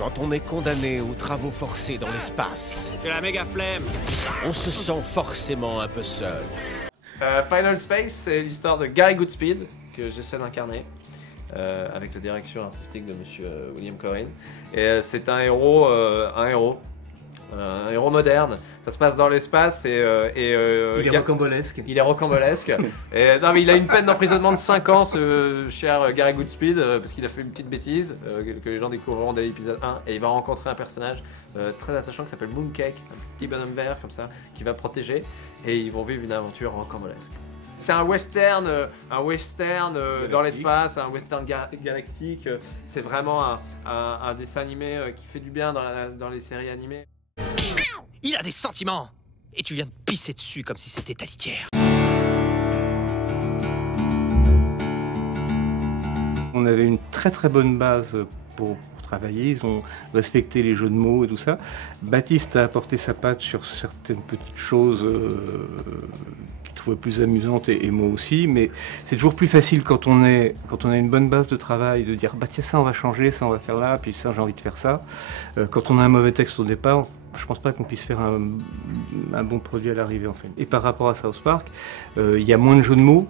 Quand on est condamné aux travaux forcés dans l'espace, J'ai la méga flemme. on se sent forcément un peu seul. Final Space, c'est l'histoire de Gary Goodspeed, que j'essaie d'incarner, avec la direction artistique de monsieur William Corrin. Et c'est un héros moderne. Ça se passe dans l'espace et il est rocambolesque. Il est rocambolesque. Et, non, mais il a une peine d'emprisonnement de 5 ans, ce cher Gary Goodspeed, parce qu'il a fait une petite bêtise que les gens découvriront dès l'épisode 1. Et il va rencontrer un personnage très attachant qui s'appelle Mooncake, un petit bonhomme vert comme ça, qui va protéger. Et ils vont vivre une aventure rocambolesque. C'est un western dans l'espace, un western galactique. C'est vraiment un dessin animé qui fait du bien dans les séries animées. Il a des sentiments. Et tu viens de pisser dessus comme si c'était ta litière. On avait une très très bonne base pour travailler, ils ont respecté les jeux de mots et tout ça. Baptiste a apporté sa patte sur certaines petites choses qu'il trouvait plus amusantes et moi aussi, mais c'est toujours plus facile quand on a une bonne base de travail de dire bah tiens ça on va changer, ça on va faire là, puis ça j'ai envie de faire ça. Quand on a un mauvais texte au départ, je pense pas qu'on puisse faire un bon produit à l'arrivée en fait. Et par rapport à South Park, il y a moins de jeux de mots,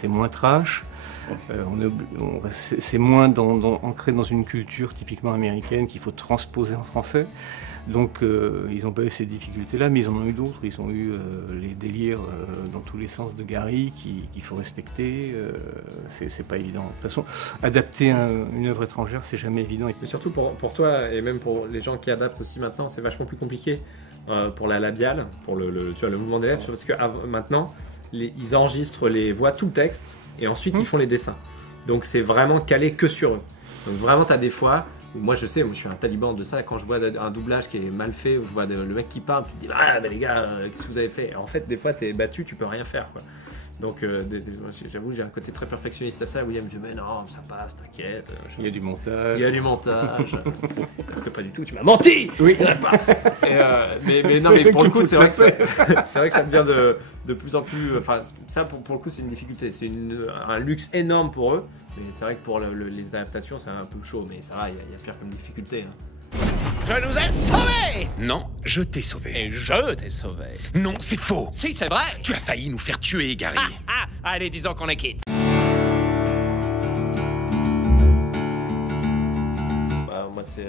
c'est moins trash. C'est moins ancré dans une culture typiquement américaine qu'il faut transposer en français. Donc ils n'ont pas eu ces difficultés-là, mais ils en ont eu d'autres. Ils ont eu les délires dans tous les sens de Gary qu'il faut respecter. C'est pas évident. De toute façon, adapter une œuvre étrangère, c'est jamais évident. Mais surtout pour toi et même pour les gens qui adaptent aussi maintenant, c'est vachement plus compliqué pour la labiale, pour le mouvement des lèvres, parce que maintenant, ils enregistrent les voix, tout le texte. Et ensuite, ils font les dessins. Donc, c'est vraiment calé que sur eux. Donc, vraiment, tu as des fois où moi, je sais, moi, je suis un taliban de ça. Quand je vois un doublage qui est mal fait, ou je vois le mec qui parle, tu te dis ah, mais les gars, qu'est-ce que vous avez fait? Et en fait, des fois, tu es battu, tu peux rien faire, quoi. Donc, j'avoue, j'ai un côté très perfectionniste à ça. William me dit mais non, ça passe, t'inquiète. Il y a du montage. Il y a du montage. Pas du tout, tu m'as menti. Oui. Mais non, mais pour le coup, c'est vrai que ça devient de plus en plus. Enfin, ça pour le coup, c'est une difficulté. C'est un luxe énorme pour eux. Mais c'est vrai que pour les adaptations, c'est un peu chaud. Mais ça va, il y a pire comme difficulté. Hein. Je nous ai sauvés. Non, je t'ai sauvé. Et je t'ai sauvé. Non, c'est faux. Si, c'est vrai. Tu as failli nous faire tuer, Gary. Allez, disons qu'on est quitte. Moi, c'est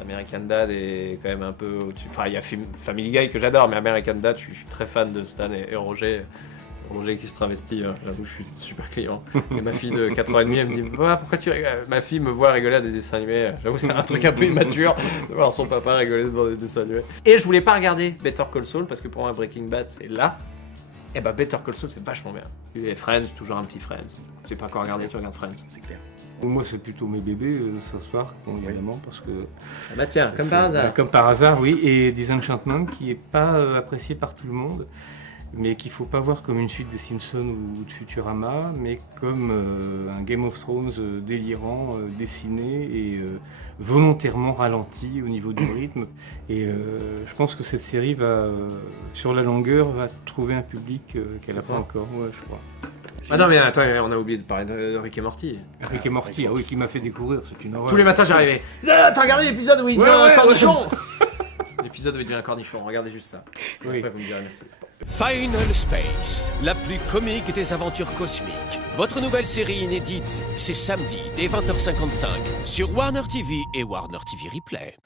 American Dad et quand même un peu au-dessus. Enfin, il y a Family Guy que j'adore, mais American Dad, je suis très fan de Stan et Roger. Roger qui se travestit, j'avoue, je suis super client. Et ma fille de 4 ans et demi, elle me dit pourquoi tu rigoles? Ma fille me voit rigoler à des dessins animés. J'avoue, c'est un truc un peu immature de voir son papa rigoler devant des dessins animés. Et je voulais pas regarder Better Call Saul parce que pour moi, Breaking Bad, c'est là. Et bah, Better Call Saul, c'est vachement bien. Et Friends, toujours un petit Friends. Tu sais pas quoi regarder, tu regardes Friends, c'est clair. Moi, c'est plutôt mes bébés ce soir, évidemment, parce que. Ah bah tiens, comme par hasard. Comme par hasard, oui. Et Disenchantment, qui est pas apprécié par tout le monde, mais qu'il ne faut pas voir comme une suite des Simpsons ou de Futurama, mais comme un Game of Thrones délirant, dessiné et volontairement ralenti au niveau du rythme. Et je pense que cette série va, sur la longueur, va trouver un public qu'elle n'a pas encore, je crois. Ah non mais attends, on a oublié de parler de Rick et Morty. Rick et Morty, ah oui, qui m'a fait découvrir, c'est une horreur. Tous les matins j'arrivais. T'as regardé l'épisode où il devient un cornichon? L'épisode où il devient un cornichon, regardez juste ça. Oui. Après vous me direz merci. Final Space, la plus comique des aventures cosmiques. Votre nouvelle série inédite, c'est samedi dès 20h55 sur Warner TV et Warner TV Replay.